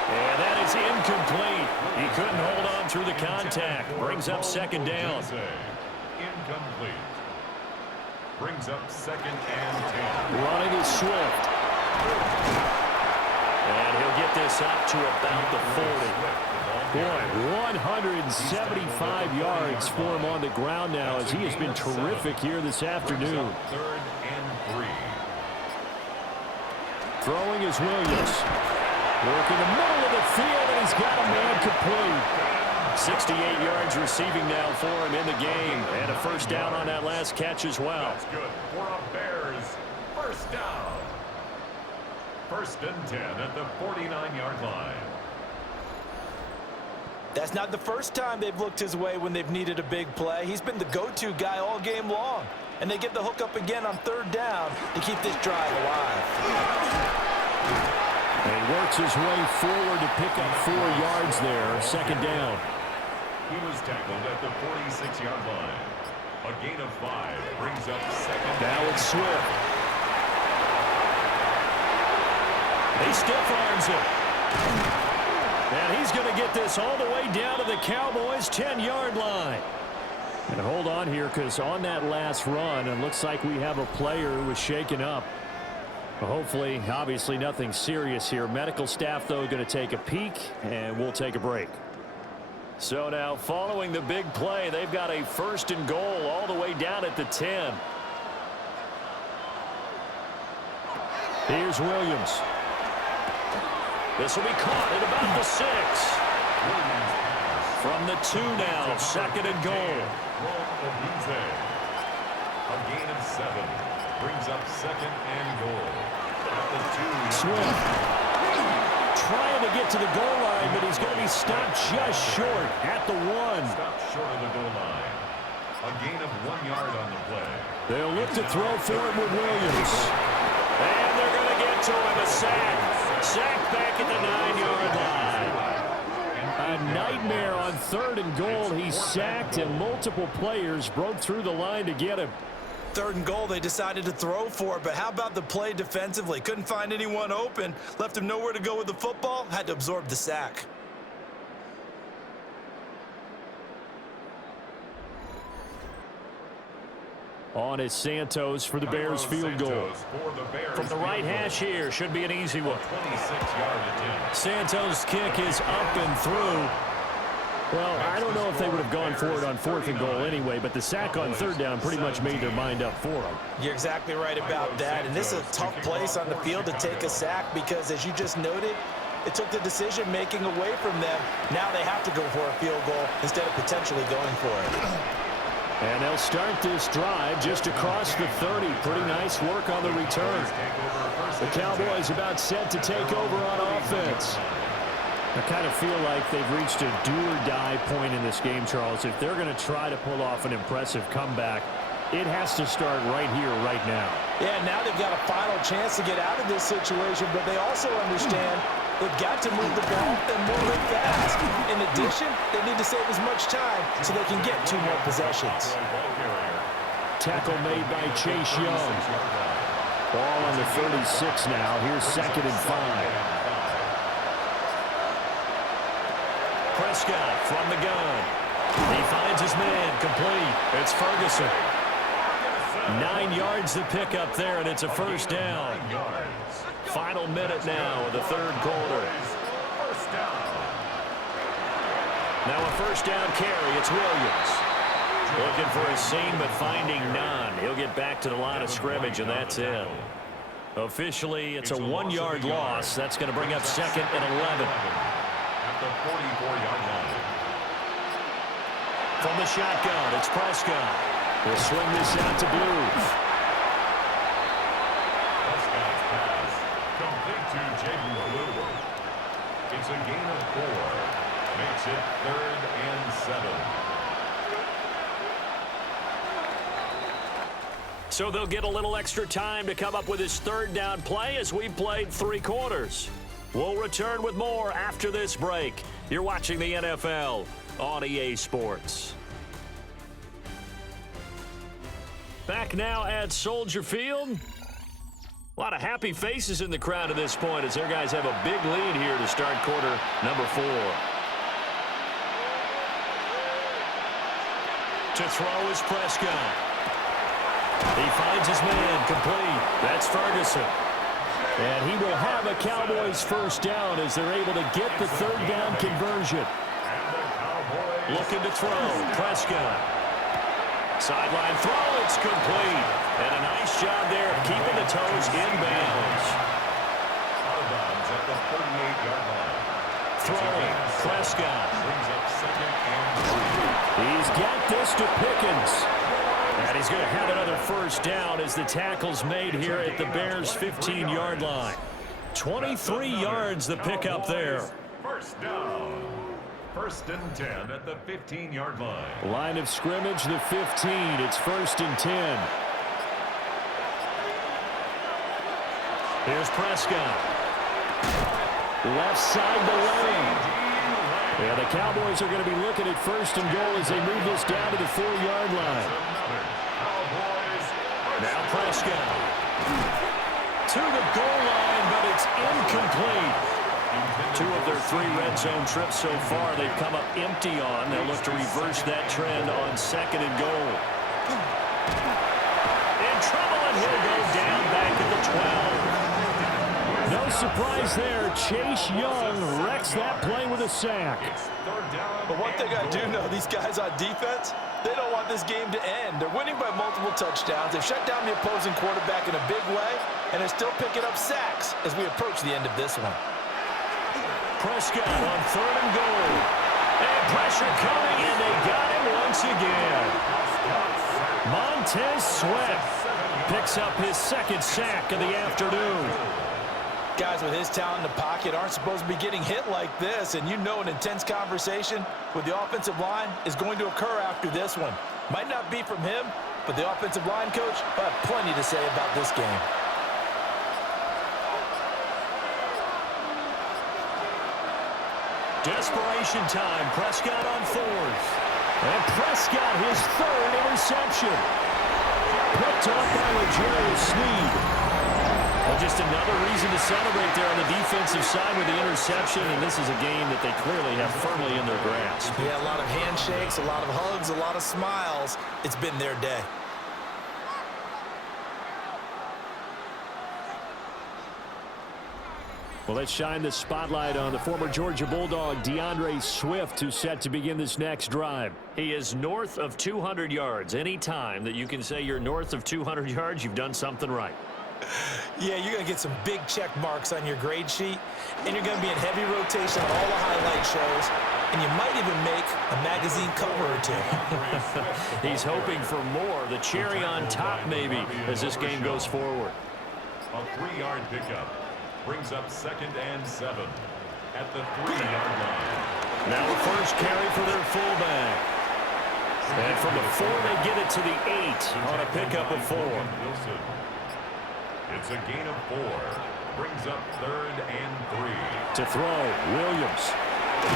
And that is incomplete. He couldn't hold on through the contact. Brings up 2nd down. Incomplete. Brings up 2nd and 10. Running is Swift. And he'll get this up to about the 40. Boy, 175 yards for him on the ground now as he has been terrific here this afternoon. 3rd and 3. Throwing is Williams. Working the middle of the field, and he's got a man complete. 68 yards receiving now for him in the game. And a first down on that last catch as well. That's good for a Bears first down. 1st and 10 at the 49-yard line. That's not the first time they've looked his way when they've needed a big play. He's been the go-to guy all game long. And they get the hook up again on 3rd down to keep this drive alive. And he works his way forward to pick up 4 yards there. Second down. He was tackled at the 46-yard line. A gain of 5 brings up second. Now it's Swift. He stiff arms it. And he's going to get this all the way down to the Cowboys' 10-yard line. And hold on here, because on that last run, it looks like we have a player who was shaken up. Hopefully, obviously nothing serious here. Medical staff, though, going to take a peek, and we'll take a break. So now, following the big play, they've got a 1st and goal all the way down at the 10. Here's Williams. This will be caught at about the 6. From the 2 now, 2nd and goal. A gain of 7 brings up 2nd and goal. At the 2. Swift trying to get to the goal line, but he's going to be stopped just short at the 1. Stopped short of the goal line. A gain of 1 yard on the play. They'll look to throw for it with Williams. And they're going to get to him, a sack. Sack back at the 9-yard line. A nightmare on 3rd and goal. He's sacked, and multiple players broke through the line to get him. 3rd and goal, they decided to throw for it, but how about the play defensively? Couldn't find anyone open, left him nowhere to go with the football, had to absorb the sack. On is Santos for the Bears field goal. From the right hash here, should be an easy one. 26-yard attempt. Santos' kick is up and through. Well, I don't know if they would have gone for it on 4th and goal anyway, but the sack on 3rd down pretty much made their mind up for them. You're exactly right about that, and this is a tough place on the field to take a sack because, as you just noted, it took the decision-making away from them. Now they have to go for a field goal instead of potentially going for it. And they'll start this drive just across the 30. Pretty nice work on the return. The Cowboys about set to take over on offense. I kind of feel like they've reached a do-or-die point in this game, Charles. If they're going to try to pull off an impressive comeback, it has to start right here, right now. Yeah, now they've got a final chance to get out of this situation, but they also understand they've got to move the ball and move it fast. In addition, they need to save as much time so they can get 2 more possessions. Tackle made by Chase Young. Ball on the 36 now. Here's 2nd and 5. Prescott from the gun. He finds his man complete. It's Ferguson. 9 yards to pick up there, and it's a 1st down. Final minute now of the 3rd quarter. Now a 1st down carry. It's Williams. Looking for a seam, but finding none. He'll get back to the line of scrimmage, and that's it. Officially, it's a 1-yard loss. That's going to bring up 2nd and 11. At the 44-yard line. From the shotgun, it's Prescott. He'll swing this out to Blue. Prescott's pass complete to Jaden Blue. It's a gain of 4. Makes it 3rd and 7. So they'll get a little extra time to come up with his 3rd down play as we played 3 quarters. We'll return with more after this break. You're watching the NFL on EA Sports. Back now at Soldier Field. A lot of happy faces in the crowd at this point as their guys have a big lead here to start quarter number 4. To throw is Prescott. He finds his man complete. That's Ferguson. And he will have a Cowboys 1st down as they're able to get the 3rd down conversion. Looking to throw. Prescott. Sideline throw. It's complete. And a nice job there of keeping the toes in bounds. Out of bounds at the 38-yard line. Throwing. Prescott. Brings up 2nd and 3. He's got this to Pickens. And he's going to have another 1st down as the tackle's made here at the Bears' 15-yard line. 23 yards the pickup there. 1st down. 1st and 10 at the 15-yard line. Line of scrimmage, the 15. It's 1st and 10. Here's Prescott. Left side the lane. Yeah, the Cowboys are going to be looking at first and goal as they move this down to the 4-yard line. Now Prescott. To the goal line, but it's incomplete. 2 of their 3 red zone trips so far they've come up empty on. They'll look to reverse that trend on 2nd and goal. In trouble, and he'll go down back at the 12. No surprise there. Chase Young wrecks that play with a sack. But one thing I do know, these guys on defense, they don't want this game to end. They're winning by multiple touchdowns. They've shut down the opposing quarterback in a big way, and they're still picking up sacks as we approach the end of this one. Prescott on 3rd and goal. And pressure coming, and they got him once again. Montez Sweat picks up his 2nd sack of the afternoon. Guys with his talent in the pocket aren't supposed to be getting hit like this, and you know an intense conversation with the offensive line is going to occur after this one. Might not be from him, but the offensive line coach will have plenty to say about this game. Desperation time. Prescott on 4th. And Prescott, his 3rd interception. Picked up by L'Jarius Sneed. Well, just another reason to celebrate there on the defensive side with the interception, and this is a game that they clearly have firmly in their grasp. Yeah, a lot of handshakes, a lot of hugs, a lot of smiles. It's been their day. Well, let's shine the spotlight on the former Georgia Bulldog, DeAndre Swift, who's set to begin this next drive. He is north of 200 yards. Any time that you can say you're north of 200 yards, you've done something right. Yeah, you're going to get some big check marks on your grade sheet, and you're going to be in heavy rotation on all the highlight shows, and you might even make a magazine cover or 2. He's hoping for more, the cherry on top maybe, as this game goes forward. A 3-yard pickup brings up 2nd and 7 at the 3-yard line. Now the first carry for their fullback. And from the 4, they get it to the 8 on a pickup of 4. It's a gain of 4. Brings up 3rd and 3. To throw, Williams.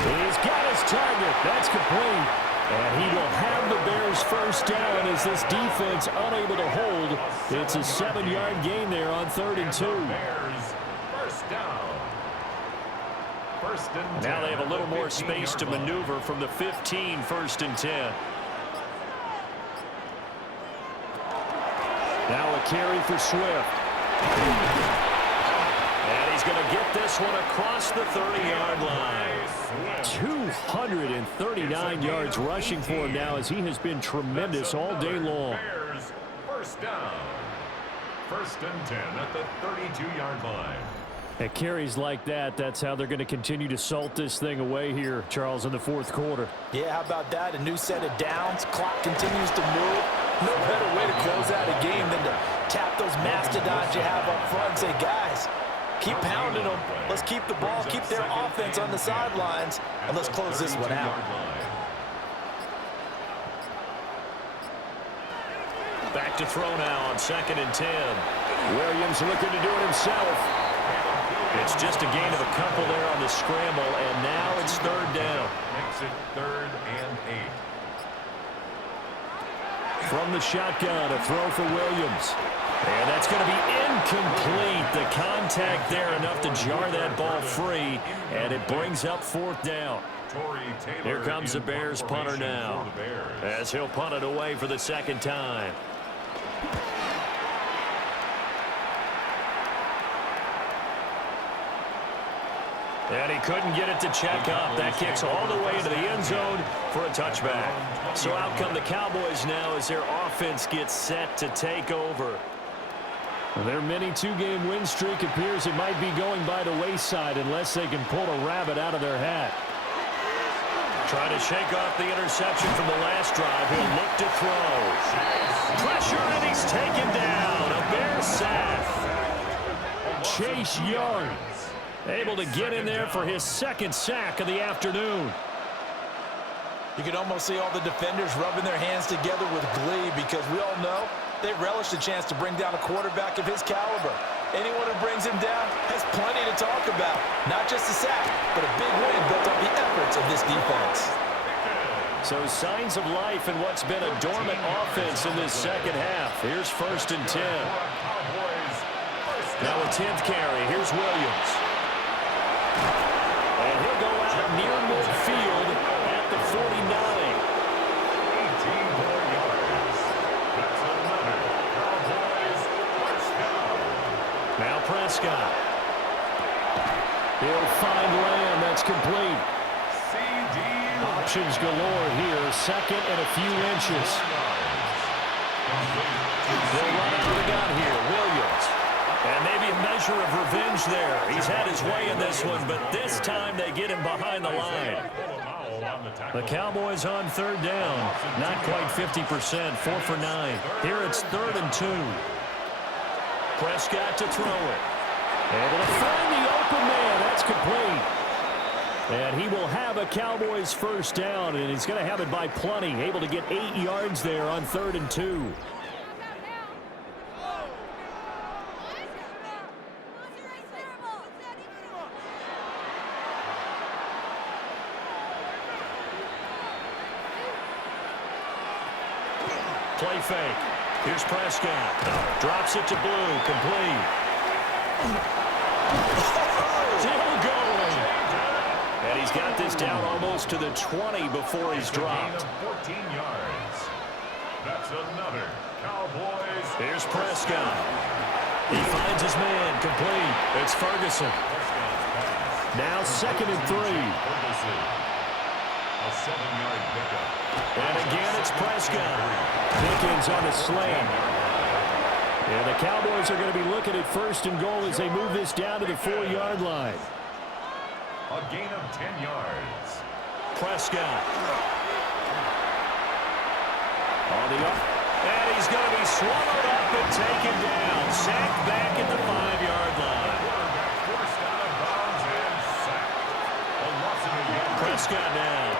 He's got his target. That's complete. And he will have the Bears first down as this defense unable to hold. It's a 7-yard gain there on 3rd and 2. Bears first down. First and 10. Now they have a little more space to maneuver from the 15, 1st and 10. Now a carry for Swift. And he's going to get this one across the 30-yard line. 239 yards rushing for him now as he has been tremendous all day long. Bears first down. 1st and 10 at the 32-yard line. At carries like that, that's how they're going to continue to salt this thing away here, Charles, in the 4th quarter. Yeah, how about that? A new set of downs. Clock continues to move. No better way to close out a game than to tap those mastodons you have up front and say, guys, keep pounding them. Let's keep the ball, keep their offense on the sidelines, and let's close this one out. Back to throw now on 2nd and 10. Williams looking to do it himself. It's just a gain of a couple there on the scramble, and now it's 3rd down. Makes it 3rd and 8. From the shotgun, a throw for Williams. And that's going to be incomplete. The contact there enough to jar that ball free, and it brings up 4th down. Here comes the Bears punter now, as he'll punt it away for the 2nd time. And he couldn't get it to check up. That kicks all the way into the end zone for a touchback. So out come the Cowboys now as their offense gets set to take over. Their mini 2-game win streak appears it might be going by the wayside unless they can pull a rabbit out of their hat. Trying to shake off the interception from the last drive. He'll look to throw. Pressure, and he's taken down. A Bear sack. Chase Young able to get in there for his 2nd sack of the afternoon. You can almost see all the defenders rubbing their hands together with glee because we all know they relish the chance to bring down a quarterback of his caliber. Anyone who brings him down has plenty to talk about. Not just a sack, but a big win built on the efforts of this defense. So signs of life in what's been a dormant offense in this second half. Here's 1st and 10. Now a 10th carry. Here's Williams. And he'll go out near midfield at the 49. 18 more yards. That's another Cowboys touchdown. Now Prescott. He'll find Lamb. That's complete. Options galore here. 2nd and a few inches. They'll run out of the gun here. Williams. And maybe a measure of revenge there. He's had his way in this one, but this time they get him behind the line. The Cowboys on 3rd down. Not quite 50%. 4 for 9. Here it's 3rd and 2. Prescott to throw it. Able to find the open man. That's complete. And he will have a Cowboys 1st down, and he's going to have it by plenty. Able to get 8 yards there on 3rd and 2. Play fake. Here's Prescott. Drops it to Blue. Complete. Still going. And he's got this down almost to the 20 before he's dropped. 14 yards. That's another Cowboys. Here's Prescott. He finds his man. Complete. It's Ferguson. Now 2nd and 3. A 7-yard pickup. And again, it's Prescott. Pickens on the slant. And the Cowboys are going to be looking at 1st and goal as they move this down to the 4-yard line. A gain of 10 yards. Prescott. On the up. And he's going to be swallowed up and taken down. Sacked back at the 5-yard line. Forced out of bounds and sacked. A loss of a yard. Prescott now.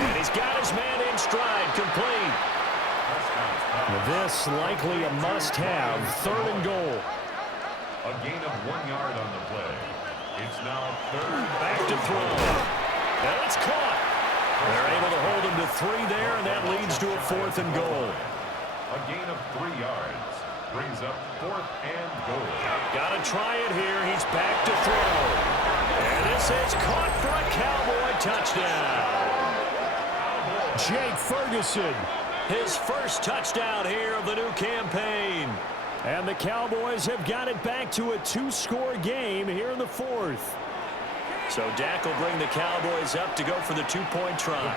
And he's got his man in stride. Complete. This likely a must-have. 3rd and goal. A gain of 1 yard on the play. It's now 3rd. Back to throw. And it's caught. They're able to hold him to 3 there, and that leads to a 4th and goal. A gain of 3 yards. Brings up 4th and goal. Got to try it here. He's back to throw. And this is caught for a Cowboy touchdown. Jake Ferguson, his 1st touchdown here of the new campaign. And the Cowboys have got it back to a 2-score game here in the 4th. So Dak will bring the Cowboys up to go for the 2-point try.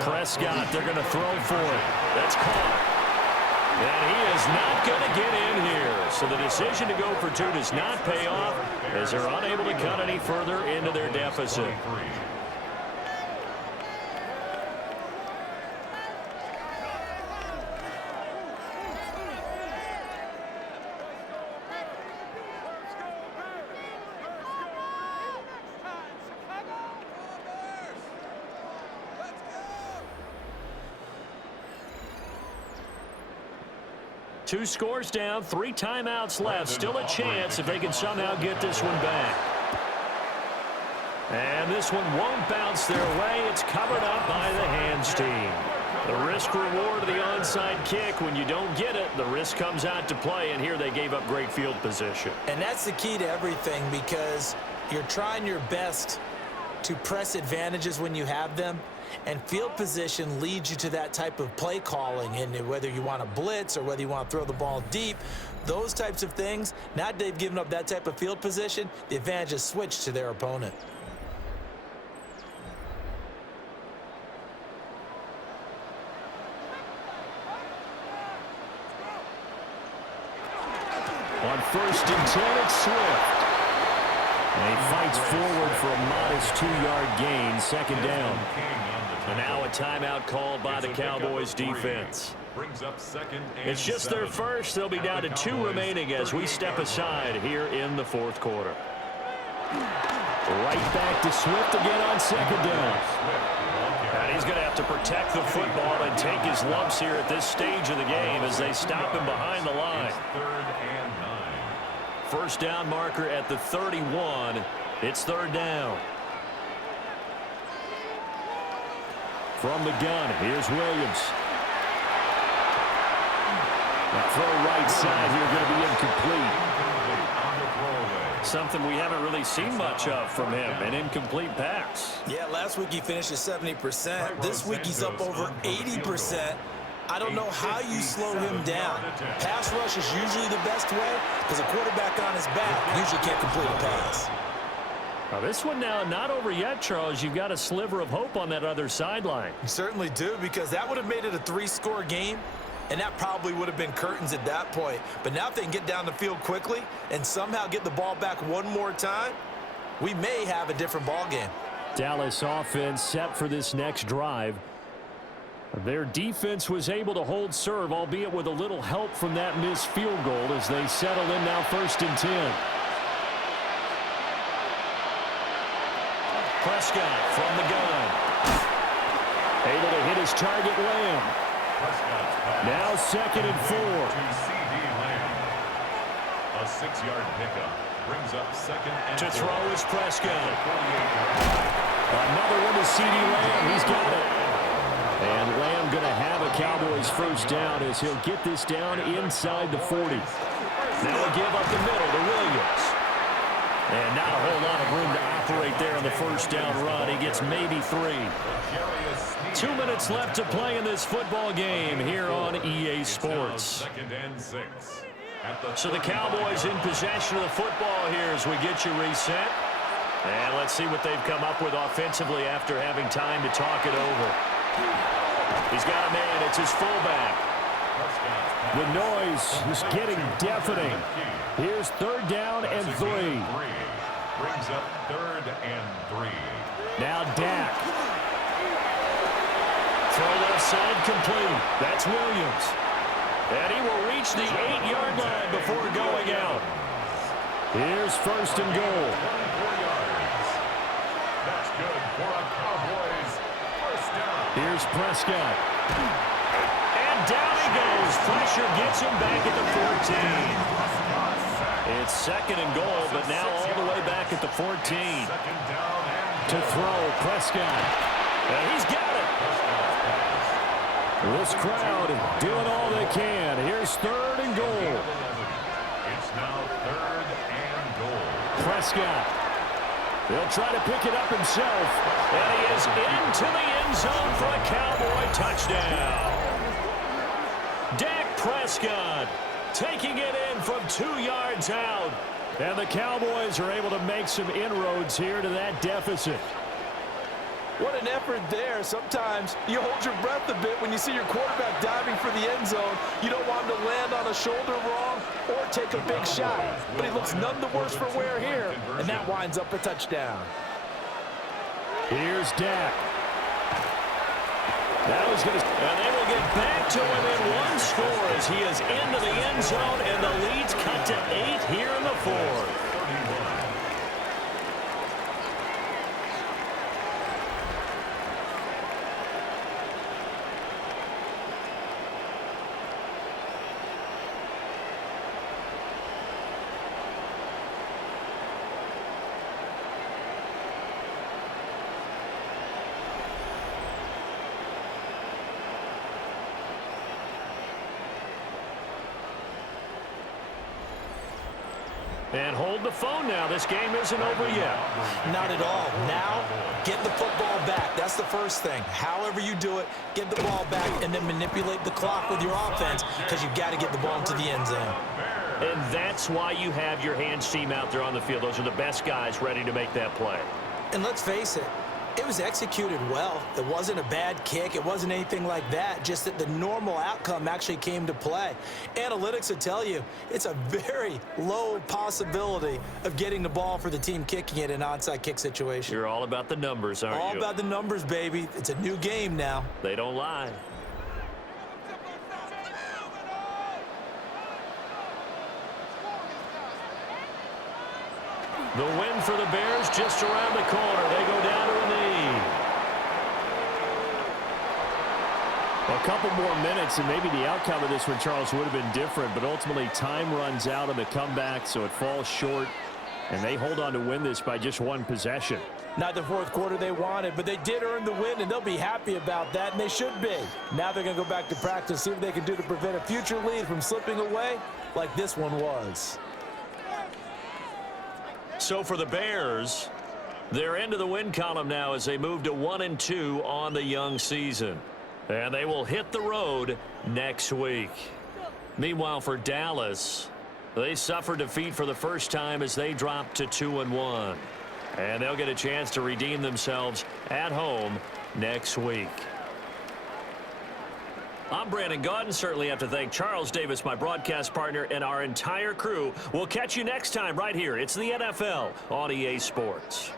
Prescott, they're going to throw for it. That's caught. And he is not going to get in here. So the decision to go for 2 does not pay off as they're unable to cut any further into their deficit. Two scores down, 3 timeouts left. Still a chance if they can somehow get this one back. And this one won't bounce their way. It's covered up by the hands team. The risk reward of the onside kick. When you don't get it, the risk comes out to play, and here they gave up great field position. And that's the key to everything, because you're trying your best to press advantages when you have them. And field position leads you to that type of play calling, and whether you want to blitz or whether you want to throw the ball deep, those types of things, now that they've given up that type of field position, the advantage is switched to their opponent. On 1st and 10, it's Swift. And he fights forward for a modest 2-yard gain, 2nd down. And now a timeout called by the Cowboys defense. It's just their first. They'll be down to 2 remaining as we step aside here in the 4th quarter. Right back to Swift again on 2nd down. And he's going to have to protect the football and take his lumps here at this stage of the game as they stop him behind the line. 3rd and 9. First down marker at the 31. It's third down. From the gun, here's Williams. That throw right side here going to be incomplete. Something we haven't really seen much of from him, an incomplete pass. Yeah, last week he finished at 70%. This week he's up over 80%. I don't know how you slow him down. Pass rush is usually the best way because a quarterback on his back usually can't complete a pass. Now this one now not over yet, Charles. You've got a sliver of hope on that other sideline. You certainly do, because that would have made it a 3-score game, and that probably would have been curtains at that point. But now if they can get down the field quickly and somehow get the ball back one more time, we may have a different ball game. Dallas offense set for this next drive. Their defense was able to hold serve, albeit with a little help from that missed field goal as they settle in now 1st and 10. Prescott from the gun. Able to hit his target, Lamb. Now 2nd and 4. A 6-yard pickup brings up 2nd and 4. To throw is Prescott. Another one to C.D. Lamb. He's got it. And Lamb going to have a Cowboys first down as he'll get this down inside the 40. Now he'll give up the middle to Williams. And not a whole lot of room to operate there on the first down run. He gets maybe 3. 2 minutes left to play in this football game here on EA Sports. So the Cowboys in possession of the football here as we get you reset. And let's see what they've come up with offensively after having time to talk it over. He's got a man. It's his fullback. The noise is getting deafening. Here's 3rd down and 3. Brings up 3rd and 3. Now Dak. Throw left side complete. That's Williams. And he will reach the 8-yard line before going out. Here's 1st and goal. 24 yards. That's good for a Cowboys first down. Here's Prescott. And down he goes. Pressure gets him back at the 14. It's 2nd and goal, but now all the way back at the 14. To throw, Prescott. And he's got it. This crowd doing all they can. Here's 3rd and goal. It's now 3rd and goal. Prescott. He'll try to pick it up himself. And he is into the end zone for a Cowboy touchdown. Dak Prescott taking it in from 2 yards out. And the Cowboys are able to make some inroads here to that deficit. What an effort there. Sometimes you hold your breath a bit when you see your quarterback diving for the end zone. You don't want him to land on a shoulder wrong or take a big shot. But he looks none the worse for wear here, and that winds up a touchdown. Here's Dak. That was going to, and they will get back to within 1 score as he is into the end zone, and the lead's cut to 8 here in the 4th. And hold the phone now. This game isn't over yet. Not at all. Now, get the football back. That's the first thing. However you do it, get the ball back and then manipulate the clock with your offense because you've got to get the ball into the end zone. And that's why you have your hands team out there on the field. Those are the best guys ready to make that play. And let's face it, it was executed well. It wasn't a bad kick. It wasn't anything like that. Just that the normal outcome actually came to play. Analytics will tell you it's a very low possibility of getting the ball for the team kicking it in an onside kick situation. You're all about the numbers, aren't you? All about the numbers, baby. It's a new game now. They don't lie. The win for the Bears just around the corner. They go down to a knee. A couple more minutes, and maybe the outcome of this one, Charles, would have been different. But ultimately, time runs out on the comeback, so it falls short. And they hold on to win this by just one possession. Not the fourth quarter they wanted, but they did earn the win, and they'll be happy about that, and they should be. Now they're going to go back to practice, see what they can do to prevent a future lead from slipping away like this one was. So for the Bears, they're into the win column now as they move to 1-2 on the young season. And they will hit the road next week. Meanwhile, for Dallas, they suffered defeat for the first time as they dropped to 2-1. And they'll get a chance to redeem themselves at home next week. I'm Brandon Gaudin. Certainly have to thank Charles Davis, my broadcast partner, and our entire crew. We'll catch you next time right here. It's the NFL on EA Sports.